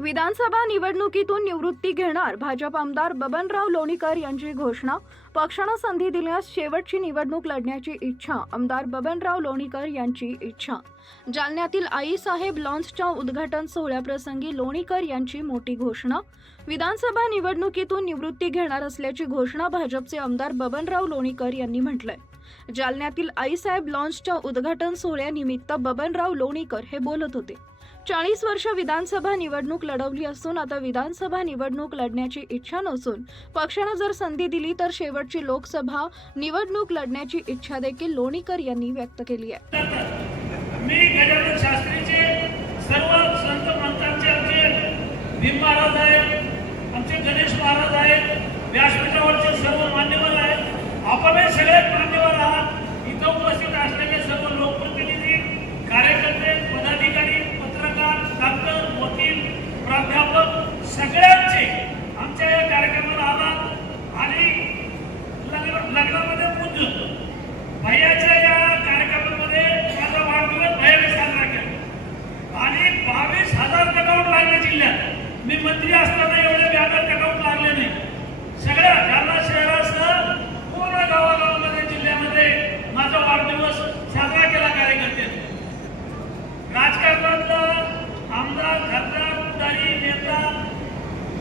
विधानसभा निवडणुकीतून निवृत्ती घेणार भाजप आमदार बबनराव लोणीकर यांची घोषणा. पक्षानं संधी दिल्यास शेवटची निवडणूक लढण्याची इच्छा आमदार बबनराव लोणीकर यांची इच्छा. जालन्यातील आईसाहेब लॉन्सच्या उद्घाटन सोहळ्याप्रसंगी लोणीकर यांची मोठी घोषणा. विधानसभा निवडणुकीतून निवृत्ती घेणार असल्याची घोषणा भाजपचे आमदार बबनराव लोणीकर यांनी म्हटलंय. जालन्यातील आईसाहेब लॉन्सच्या उद्घाटन सोहळ्यानिमित्त बबनराव लोणीकर हे बोलत होते. चाळीस वर्ष विधानसभा निवडणूक लढवली असून आता विधानसभा निवडणूक लढण्याची इच्छा नसून पक्षानं जर संधी दिली तर शेवटची लोकसभा निवडणूक लढण्याची इच्छा देखील लोणीकर यांनी व्यक्त केली आहे. मी गजानन शास्त्रीचे सर्व कटाऊट जिल्ह्यात. मी मंत्री असताना एवढे बॅनर कटाऊट लागले नाही. सगळ्या जालना शहरासह पूर्ण गावागावामध्ये जिल्ह्यामध्ये माझा वाढदिवस साजरा केला कार्यकर्त्यांनी. राजकारणातला आमदार खासदार पुढारी नेता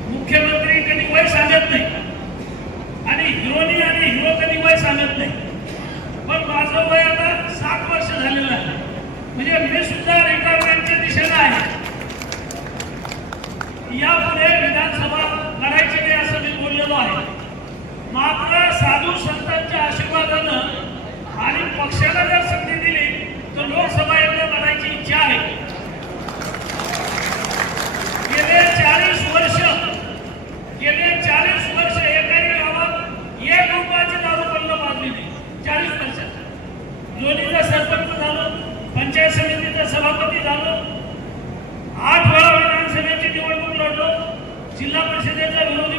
मुख्यमंत्री कधी वय सांगत नाही. आणि हिरोनी आणि हिरो कधी वय सांगत नाही. पण माझं वय आता सात वर्ष झालेलं आहे. म्हणजे मी सुद्धा रिटायरमेंटच्या दिशेला आहे यापुढे विधानसभा लढायची नाही असं मी बोललेलो आहे मात्र साधू संतांच्या आशीर्वादानं आणि पक्षाला जर संधी दिली तर लोकसभा एकदा लढायची इच्छा आहे गेले चाळीस वर्ष गेले चाळीस वर्ष एकाही गावात एक रुपयाची दारू बंद मारली नाही चाळीस वर्षात लोणीचा सरपंच झालो पंचायत समितीचा सभापती झालो आठ वेळा विधानसभेची निवडणूक लढलो जिल्हा परिषदेचा विरोधी